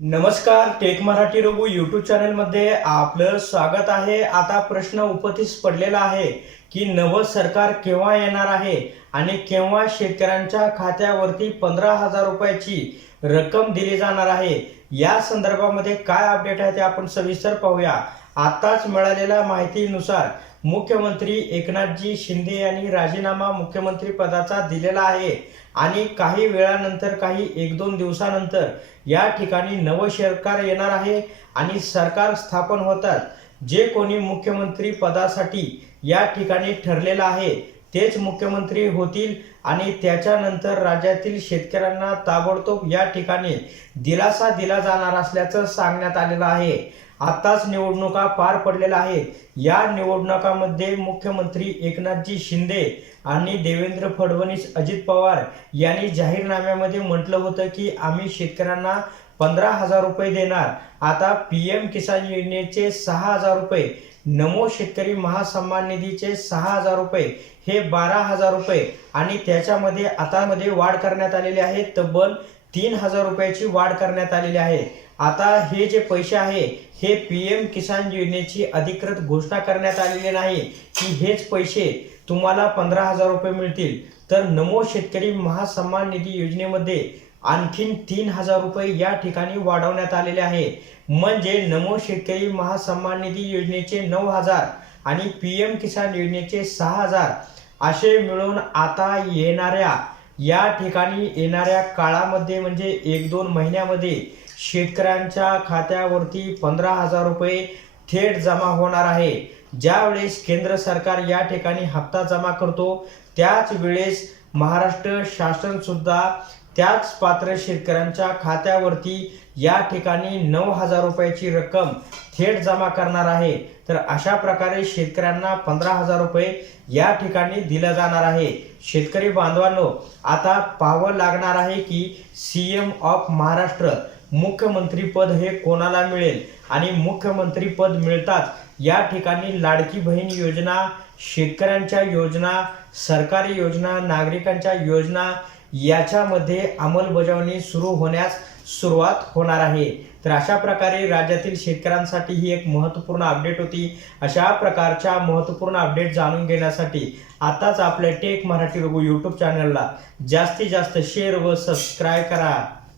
नमस्कार take Marathi Raghu YouTube चॅनलमध्ये आपलं स्वागत आहे. आता प्रश्न उपस्थित पडलेला आहे की नवं सरकार केव्हा येणार आहे आणि केव्हा शेतकऱ्यांच्या खात्यावरती पंधरा हजार रुपयाची रक्कम दिली जाणार आहे? या संदर्भामध्ये काय अपडेट आहे ते आपण सविस्तर पाहूया. आताच मिळालेल्या माहितीनुसार मुख्यमंत्री एकनाथजी शिंदे यांनी राजीनामा मुख्यमंत्री पदाचा दिलेला आहे. आणि काही वेळानंतर काही एक दोन दिवसानंतर या ठिकाणी नवं सरकार येणार आहे आणि सरकार स्थापन होतात. जे कोणी मुख्यमंत्री पदासाठी या ठिकाणी ठरलेलं आहे तेच मुख्यमंत्री होतील आणि त्याच्यानंतर राज्यातील शेतकऱ्यांना ताबडतोब या ठिकाणी दिलासा दिला जाणार असल्याचं सांगण्यात आलेलं आहे. आत्ताच निवडणुका पार पडलेल्या आहेत. या निवडणुकामध्ये मुख्यमंत्री एकनाथजी शिंदे आणि देवेंद्र फडणवीस अजित पवार यांनी जाहीरनाम्यामध्ये म्हटलं होतं की आम्ही शेतकऱ्यांना पंधरा हजार रुपये देणार. आता पी एम किसान योजनेचे सहा हजार रुपये नमो शेतकरी महासन्मान निधीचे सहा हजार रुपये हे बारा हजार रुपये. आणि त्याच्यामध्ये आतामध्ये वाढ करण्यात आलेली आहे तब्बल तीन हजार रुपयाची वाढ करण्यात आलेली आहे. आता हे जे पैसे आहे हे पी एम किसान योजनेची अधिकृत घोषणा करण्यात आलेली नाही. की हेच पैसे तुम्हाला पंधरा हजार रुपये मिळतील. तर नमो शेतकरी महासन्मान निधी योजनेमध्ये आणखीन तीन हजार रुपये या ठिकाणी वाढवण्यात आलेले आहे. म्हणजे नमो शेतकरी महासन्मान निधी योजनेचे नऊ हजार आणि पी एम किसान योजनेचे सहा हजार असे मिळून आता येणाऱ्या या ठिकाणी येणाऱ्या काळामध्ये म्हणजे एक दोन महिन्यामध्ये शेतकऱ्यांच्या खात्यावरती पंधरा हजार रुपये थेट जमा होणार आहे. ज्यावेळेस केंद्र सरकार या ठिकाणी हप्ता जमा करतो त्याच वेळेस महाराष्ट्र शासन सुद्धा त्याच पात्र शेतकऱ्यांच्या खात्यावरती या ठिकाणी नऊ हजार रुपयाची रक्कम थेट जमा करणार आहे. तर अशा प्रकारे शेतकऱ्यांना पंधरा हजार रुपये या ठिकाणी दिलं जाणार आहे. शेतकरी बांधवांनो आता पाहावं लागणार आहे की सी एम ऑफ महाराष्ट्र मुख्यमंत्रीपद हे कोणाला मिळेल? आणि मुख्यमंत्रीपद मिळताच या ठिकाणी लाडकी बहीण योजना शेतकऱ्यांच्या योजना सरकारी योजना नागरिकांच्या योजना याच्यामध्ये अंमलबजावणी सुरू होण्यास सुरुवात होणार आहे. तर अशा प्रकारे राज्यातील शेतकऱ्यांसाठी ही एक महत्त्वपूर्ण अपडेट होती. अशा प्रकारच्या महत्त्वपूर्ण अपडेट जाणून घेण्यासाठी आताच आपल्या टेक मराठी रघु यूट्यूब चॅनलला जास्तीत जास्त शेअर व सबस्क्राईब करा.